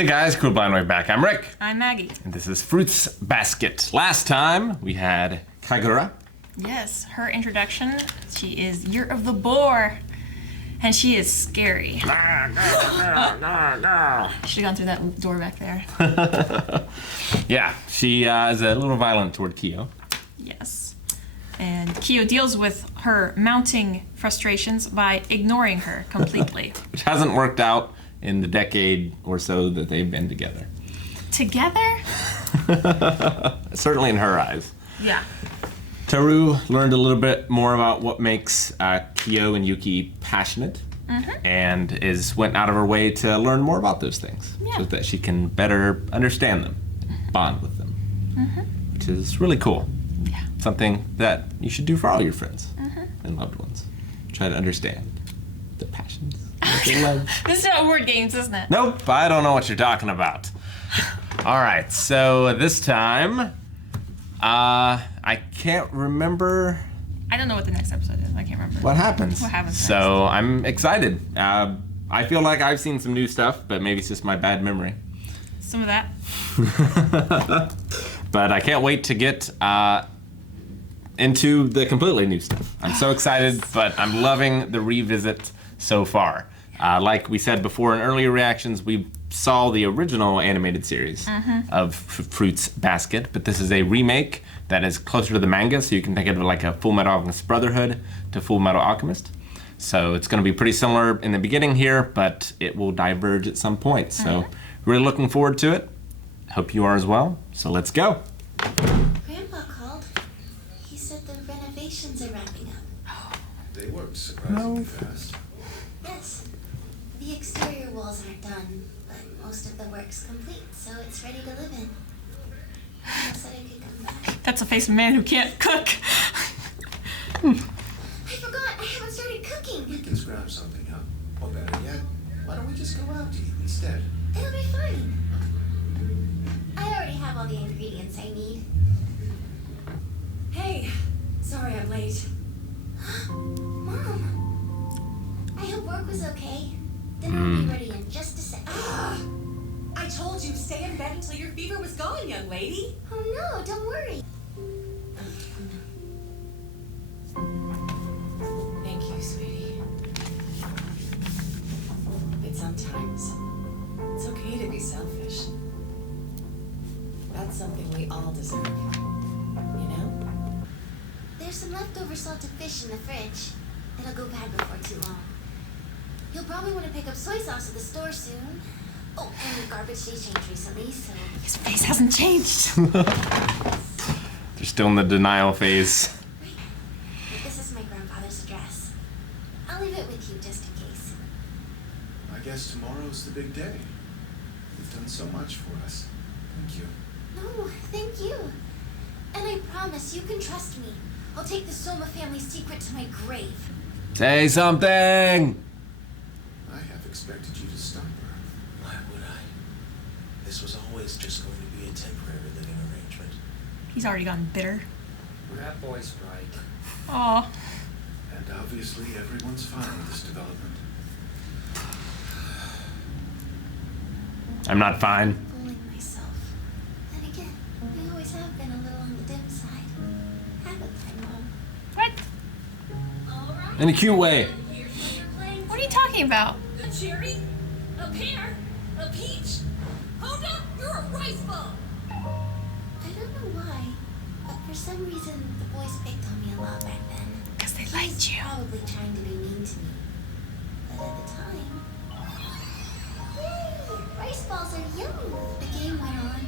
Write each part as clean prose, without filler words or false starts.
Hey guys, Cool Blind Way back. I'm Rick. I'm Maggie. And this is Fruits Basket. Last time we had Kagura. Yes, her introduction. She is Year of the Boar. And she is scary. Should have gone through that door back there. Yeah, she is a little violent toward Kyo. Yes. And Kyo deals with her mounting frustrations by ignoring her completely. Which hasn't worked out in the decade or so that they've been together. Together? Certainly in her eyes. Yeah. Teru learned a little bit more about what makes Kyo and Yuki passionate, and went out of her way to learn more about those things, so that she can better understand them, bond with them, which is really cool. Yeah. Something that you should do for all your friends and loved ones. Try to understand the passions that they love. This is not word games, isn't it? Nope, I don't know what you're talking about. All right, so this time, I can't remember. I don't know what the next episode is. I can't remember. What happens? What happens So I'm excited. I feel like I've seen some new stuff, but maybe it's just my bad memory. Some of that. But I can't wait to get into the completely new stuff. I'm so excited, but I'm loving the revisit so far. Like we said before in earlier reactions, we saw the original animated series of Fruits Basket, but this is a remake that is closer to the manga, so you can think of it like a Full Metal Alchemist Brotherhood to Full Metal Alchemist. So it's going to be pretty similar in the beginning here, but it will diverge at some point. So really looking forward to it. Hope you are as well. So let's go. Grandpa called. He said the renovations are wrapping up. They worked surprisingly fast. Yes. The exterior walls aren't done, but most of the work's complete, so it's ready to live in. I said I could come back. That's a face of a man who can't cook. I forgot, I haven't started cooking. We can scrap something up. Or better yet, why don't we just go out to eat instead? It'll be fine. I already have all the ingredients I need. Hey, sorry I'm late. Mom, I hope work was okay. Dinner will be ready in just a sec. I told you, stay in bed until your fever was gone, young lady. Oh no, don't worry. Thank you, sweetie. But sometimes, it's okay to be selfish. That's something we all deserve, you know? There's some leftover salted fish in the fridge. It'll go bad before too long. You'll probably want to pick up soy sauce at the store soon. Oh, and the garbage day changed recently, so... His face hasn't changed. They're still in the denial phase. Right. This is my grandfather's address. I'll leave it with you just in case. I guess tomorrow's the big day. You've done so much for us. Thank you. No, thank you. And I promise you can trust me. I'll take the Soma family secret to my grave. Say something! I have expected you to stop her. Why would I? This was always just going to be a temporary living arrangement. He's already gone bitter. Rat boy's right. Aw. And obviously everyone's fine with this development. I'm not fine. Fooling myself. Then again, I always have been a little on the dim side. Have a time, Mom. What? In a cute way. What are you talking about? A cherry? A pear? A peach? Hold up, you're a rice ball! I don't know why, but for some reason the boys picked on me a lot back then. Because they He liked was you. probably trying to be mean to me. But at the time... Yay! Rice balls are yummy! The game went on,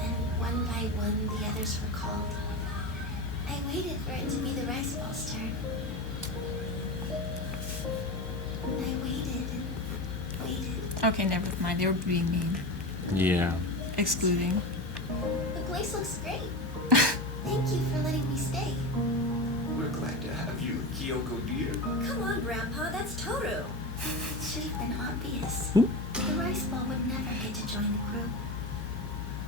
and one by one the others were called. I waited for it to be the rice ball's turn. I waited and waited. Okay, never mind. They were being mean. Yeah. Excluding. The place looks great. Thank you for letting me stay. We're glad to have you, Kyoko dear. Come on, Grandpa, that's Toru. It should have been obvious. The rice ball would never get to join the crew.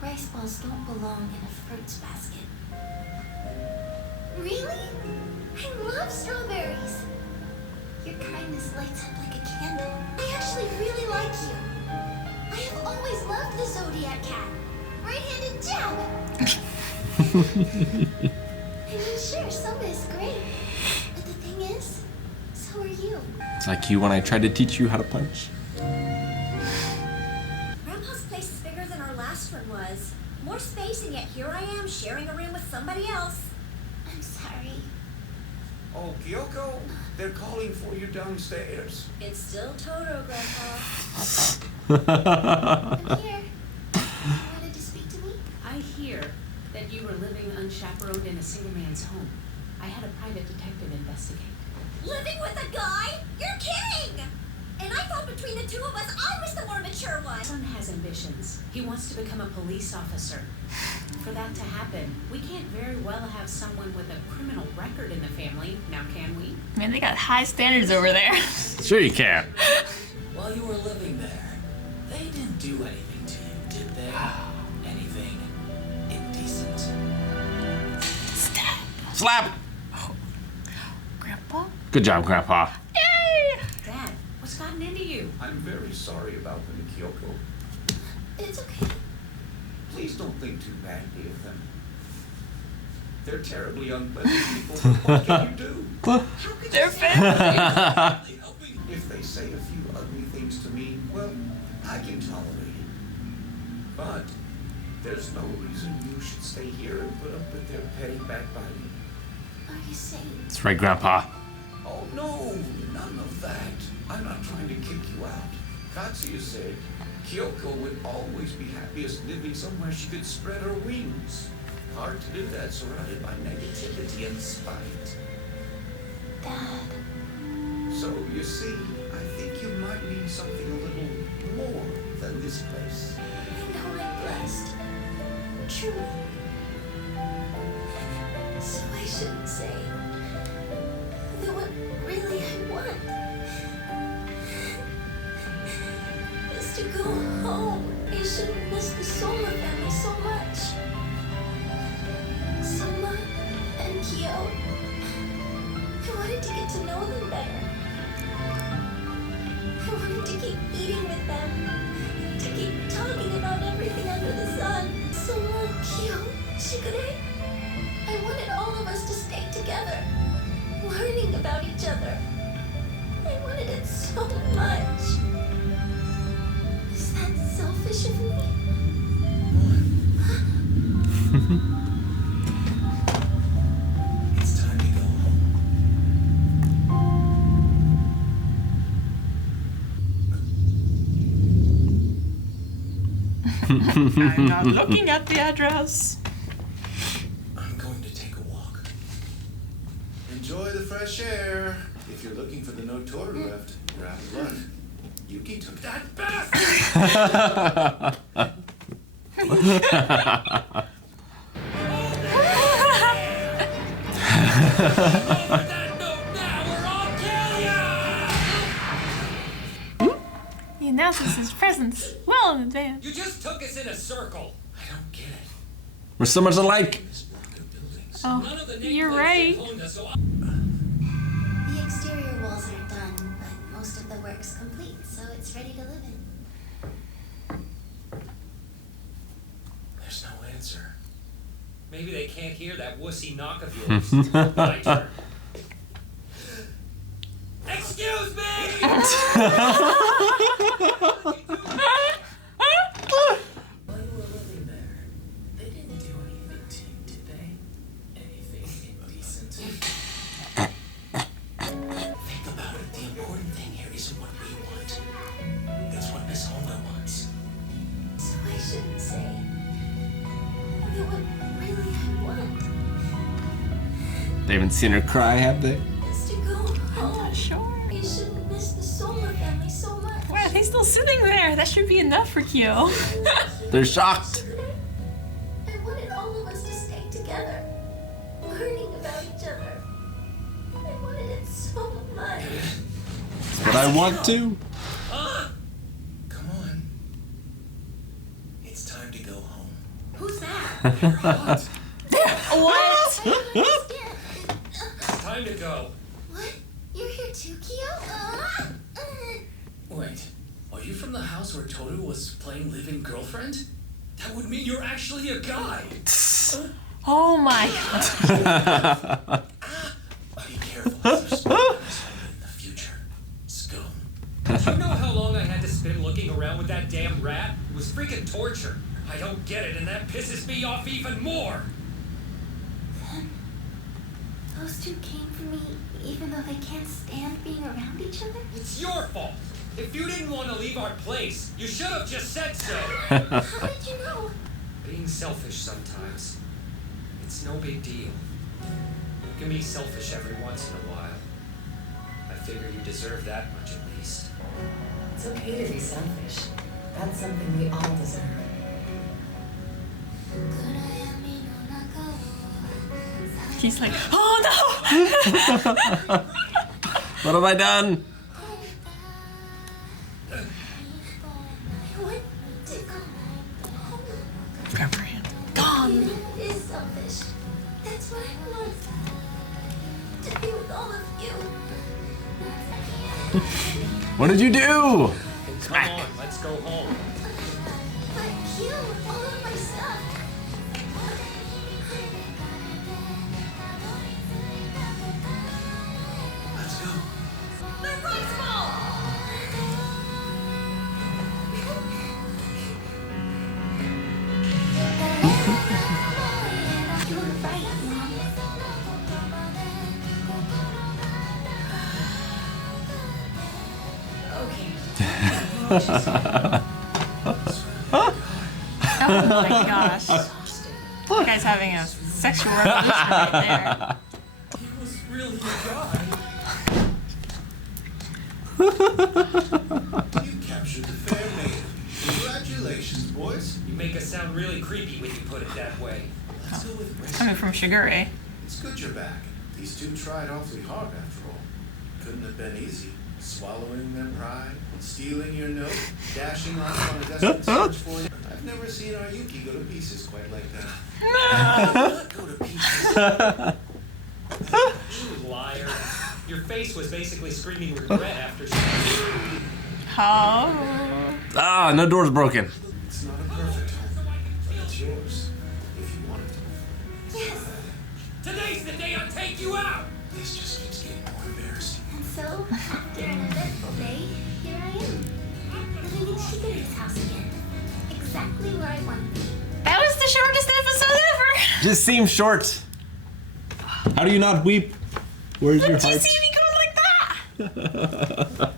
Rice balls don't belong in a fruits basket. Really? I love strawberries. Your kindness lights up like a candle. I actually really like you. I have always loved the Zodiac cat. Right-handed jab. I mean, sure, Soma is great. But the thing is, so are you. It's like you when I tried to teach you how to punch. Grandpa's place is bigger than our last one was. More space, and yet here I am sharing a room with somebody else. I'm sorry. Oh, Kyoko, they're calling for you downstairs. It's still Toto, Grandpa. I'm here. You wanted to speak to me? I hear that you were living unchaperoned in a single man's home. I had a private detective investigate. Living with a guy? You're kidding! And I thought between the two of us, I was the more mature one. My son has ambitions. He wants to become a police officer. For that to happen, we can't very well have someone with a criminal record in the family, now can we? Man, they got high standards over there. Sure you can. While you were living there, they didn't do anything to you, did they? Anything indecent? Stab. Slap! Grandpa? Good job, Grandpa. Yay! Dad, what's gotten into you? I'm very sorry about them, Kyoko. It's okay. Please don't think too badly of them. They're terribly unpleasant people, but what can you do? They're family. If they say a few ugly things to me, well, I can tolerate it. But there's no reason you should stay here and put up with their petty backbiting. Are you saying? That's right, Grandpa. Oh, no, none of that. I'm not trying to kick you out. Katsuya said Kyoko would always be happiest living somewhere she could spread her wings. Hard to do that surrounded by negativity and spite. Dad. So, you see, I think you might need something a little more than this place. I know I'm blessed. Truly. So I shouldn't say that what really I want is to go home. I shouldn't miss the Soma family so much. Soma and Kyo. I wanted to get to know them better. I wanted to keep eating with them, to keep talking about everything under the sun. Soma, Kyo, Shigure. I wanted all of us to stay together, learning about each other. I wanted it so much. Is that selfish of me? It's time to go home. I'm not looking at the address. I'm going to take a walk. Enjoy the fresh air. If you're looking for the notor left, you're out of luck. Yuki took that bastard! He announces his presence well in advance. You just took us in a circle. I don't get it. We're so much alike. This block of buildings. Oh, None of the you're nameplates right. owned us, so The exterior walls aren't done, but most of the work's complete, so it's ready to live in. There's no answer. maybe they can't hear that wussy knock of yours. My turn. Excuse me! While you were living there, they didn't do anything to you, did they? Anything indecent? Think about it. The important thing here isn't what we want. It's what Miss Honda wants. So I shouldn't say that what really I want They haven't seen her cry, have they? is to go home. Not sure. You shouldn't miss the Soma family so much. Why are they still sitting there? That should be enough for Kyo. They're shocked. I wanted all of us to stay together, learning about each other. I wanted it so much. But I want to. Come on. It's time to go home. Who's that? You're hot. What? I don't understand. It's time to go. What? You're here too, Kyo? Wait. Are Are you from the house where Toru was playing live-in girlfriend? That would mean you're actually a guy. Oh my god. Be careful as you're spending in the future. Scum. Do you know how long I had to spend looking around with that damn rat? It was freaking torture. I don't get it, and that pisses me off even more. Those two came for me even though they can't stand being around each other? It's your fault. If you didn't want to leave our place, you should have just said so. How did you know? Being selfish sometimes. It's no big deal. You can be selfish every once in a while. I figure you deserve that much at least. It's okay to be selfish. That's something we all deserve. He's like, oh no! What have I done? Grab her hand. Gone! It is selfish. That's what I want. To be with all of you. What did you do? Come on, let's go home. But you, all of my stuff. Let's go. The rice ball! You were right, Mom. Oh my gosh. You guys having a sexual revolution right there. He was really a guy. You captured the fair maiden. Congratulations, boys. You make us sound really creepy when you put it that way. Let's go with racing. Coming from Shigure. It's good you're back. These two tried awfully hard after all. Couldn't have been easy. Swallowing their pride, stealing your note, dashing off on a desperate search for you. I've never seen our Yuki go to pieces quite like that. Not go to pieces. You liar. Your face was basically screaming regret after she... Oh. Ah, no door's broken. It's not a perfect home, but it's yours if you want it. Yes. Today's the day I take you out! This just keeps getting more embarrassing. And so, after an eventful day, here I am. Living in Shigure's house again. Exactly where I wanted to be. That was the shortest episode ever. Just seems short. How do you not weep? Where's your Did you heart? see me going like that?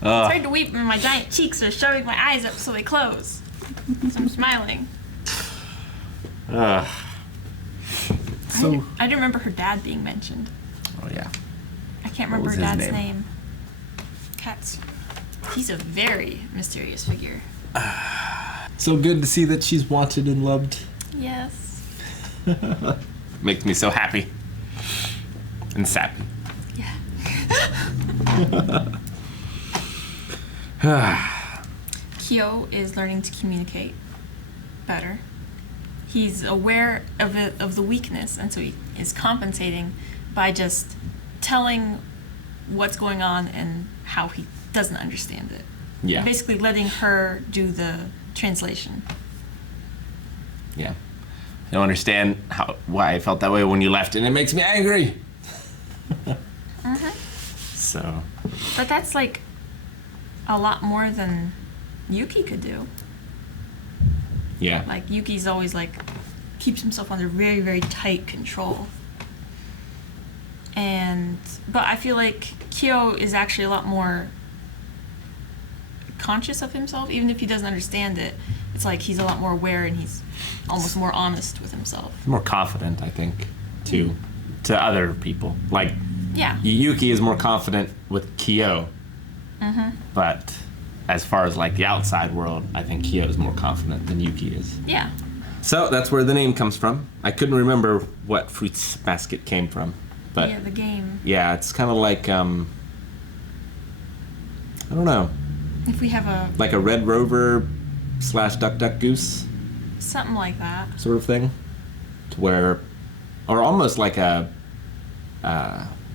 It's hard to weep when my giant cheeks are shoving my eyes up so they close. So I'm smiling. So. I do remember her dad being mentioned. Oh yeah. I can't What remember was her his dad's name? name. Katsu. He's a very mysterious figure. So good to see that she's wanted and loved. Yes. Makes me so happy. And sad. Yeah. Kyo is learning to communicate better. He's aware of the weakness, and so he is compensating by just telling what's going on and how he doesn't understand it. Yeah. Basically letting her do the translation. Yeah. I don't understand why I felt that way when you left, and it makes me angry. So. But that's like a lot more than Yuki could do. Yeah. Like Yuki's always like keeps himself under very, very tight control. But I feel like Kyo is actually a lot more conscious of himself, even if he doesn't understand it. It's like he's a lot more aware and he's almost more honest with himself. More confident, I think, too, to other people. Like, Yeah. Yuki is more confident with Kyo. But as far as like the outside world, I think Kyo is more confident than Yuki is. Yeah. So that's where the name comes from. I couldn't remember what Fruits Basket came from, but Yeah, the game. yeah, it's kind of like I don't know, If we have like a Red Rover / Duck Duck Goose something like that. sort of thing, to where, or almost like a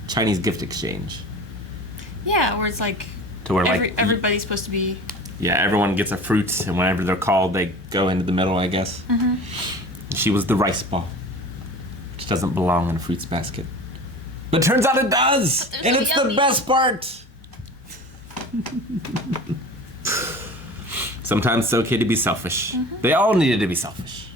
Chinese gift exchange. Yeah, where it's like to where like everybody's supposed to be. Yeah, everyone gets a fruit, and whenever they're called, they go into the middle, I guess. Mm-hmm. She was the rice ball, which doesn't belong in a fruits basket. But turns out it does! And so it's yummy. the best part! Sometimes it's okay to be selfish. Mm-hmm. They all needed to be selfish.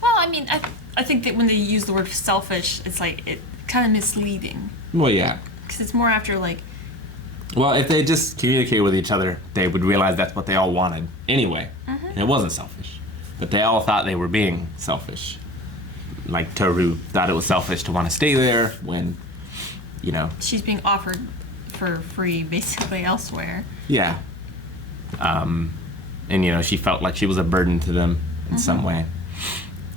Well, I mean, I think that when they use the word selfish, it's like it kind of misleading. Well, yeah. Because it's more after like. Well, if they just communicated with each other, they would realize that's what they all wanted anyway. Mm-hmm. And it wasn't selfish. But they all thought they were being selfish. Like Toru thought it was selfish to want to stay there when, you know. She's being offered for free basically elsewhere. Yeah. And, you know, she felt like she was a burden to them in some way.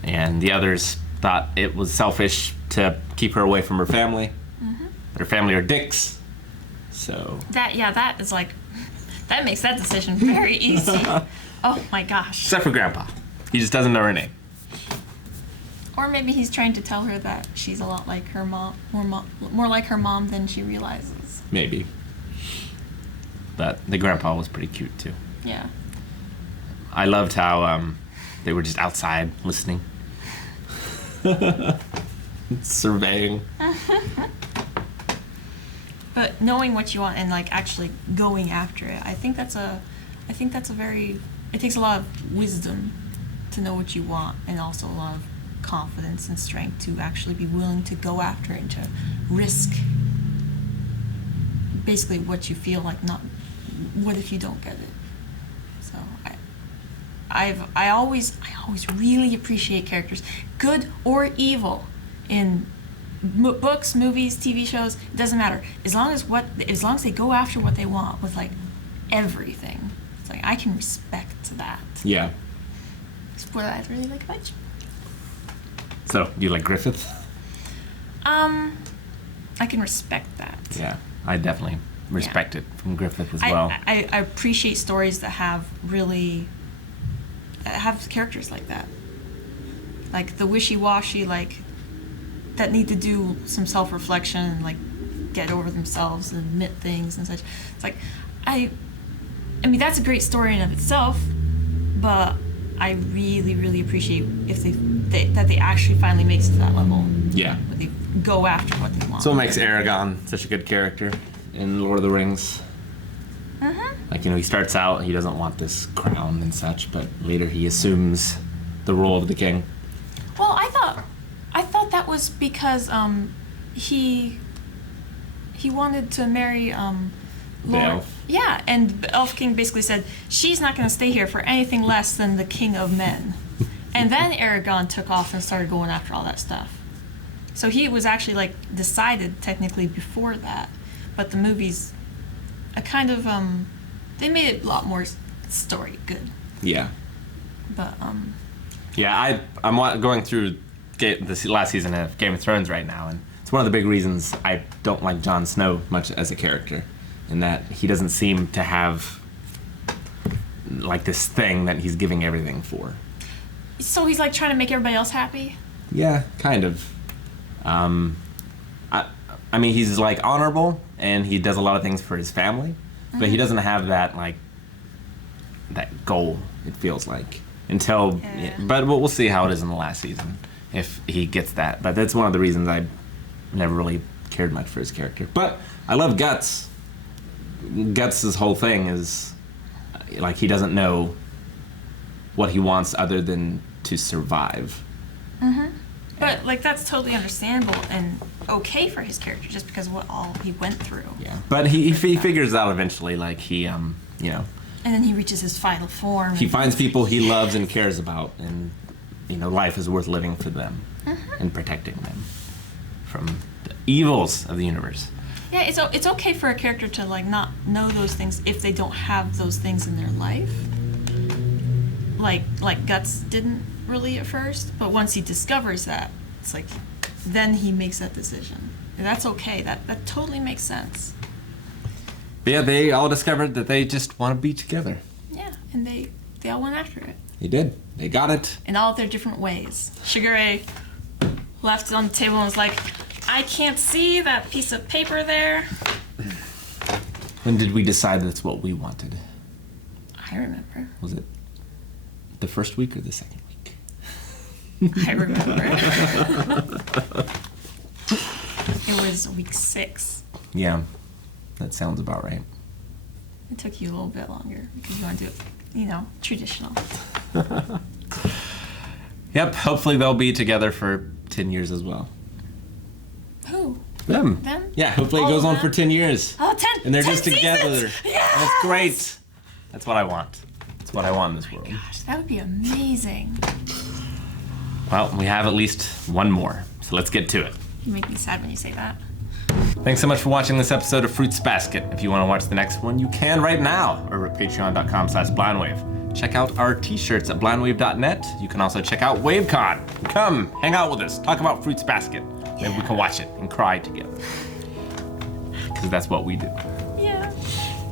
And the others thought it was selfish to keep her away from her family. But her family are dicks. So. That is like, that makes that decision very easy. Oh my gosh. Except for Grandpa. He just doesn't know her name. Or maybe he's trying to tell her that she's a lot like her mom, more like her mom than she realizes. Maybe. But the grandpa was pretty cute too. Yeah. I loved how they were just outside listening. Surveying. But knowing what you want and like actually going after it, I think that's a very, it takes a lot of wisdom to know what you want, and also a lot of confidence and strength to actually be willing to go after it and to risk basically what you feel like, not what if you don't get it. So I always really appreciate characters, good or evil, in books, movies, TV shows. It doesn't matter, as long as they go after what they want with like everything. It's like I can respect that. Yeah. It's what I really like about you. So, do you like Griffith? I can respect that. Yeah, I definitely respect it from Griffith as well. I appreciate stories that have characters like that. Like the wishy-washy, like, that need to do some self-reflection and, like, get over themselves and admit things and such. It's like, I mean, that's a great story in and of itself, but I really, really appreciate if that they actually finally make it to that level. Yeah. Where they go after what they want. So what makes Aragorn such a good character in Lord of the Rings? Like, you know, he starts out, he doesn't want this crown and such, but later he assumes the role of the king. Well, I thought that was because he wanted to marry The elf. Yeah, and the Elf King basically said, she's not going to stay here for anything less than the king of men. And then Aragorn took off and started going after all that stuff. So he was actually, like, decided technically before that. But the movies, they made it a lot more story good. Yeah. But, Yeah, I'm going through this last season of Game of Thrones right now, and it's one of the big reasons I don't like Jon Snow much as a character, in that he doesn't seem to have like this thing that he's giving everything for. so he's, like, trying to make everybody else happy? Yeah, kind of. I mean, he's like honorable, and he does a lot of things for his family, but he doesn't have that, like, that goal, it feels like, until. Yeah. But we'll see how it is in the last season if he gets that. But that's one of the reasons I never really cared much for his character. But I love Guts. Guts' whole thing is like he doesn't know what he wants other than to survive. But, like, that's totally understandable and okay for his character, just because of what all he went through. Yeah, but he figures out eventually, like, he you know, And then he reaches his final form. he finds people he loves and cares about, and, you know, life is worth living for them and protecting them from the evils of the universe. Yeah, it's okay for a character to, like, not know those things if they don't have those things in their life. Like Guts didn't really at first, but once he discovers that, it's like, then he makes that decision. And that's okay. That totally makes sense. But yeah, they all discovered that they just want to be together. Yeah, and they all went after it They did. They got it. in all of their different ways. Shigure left it on the table and was like, I can't see that piece of paper there. When did we decide that's what we wanted? I remember. Was it the first week or the second week? I remember. It was week 6. Yeah, that sounds about right. It took you a little bit longer because you want to do it, traditional. Yep, hopefully they'll be together for 10 years as well. Who? Them. Them? Yeah, hopefully it All goes of on them? for 10 years. Oh, 10 And they're 10 just together. seasons! Yes! That's great. That's what I want. That's what I want in this world. Gosh, that would be amazing. Well, we have at least one more, so let's get to it. You make me sad when you say that. Thanks so much for watching this episode of Fruits Basket. If you want to watch the next one, you can right now over at patreon.com/blindwave. Check out our t-shirts at blindwave.net. You can also check out WaveCon. Come, hang out with us, talk about Fruits Basket. Maybe we can watch it and cry together. Because that's what we do.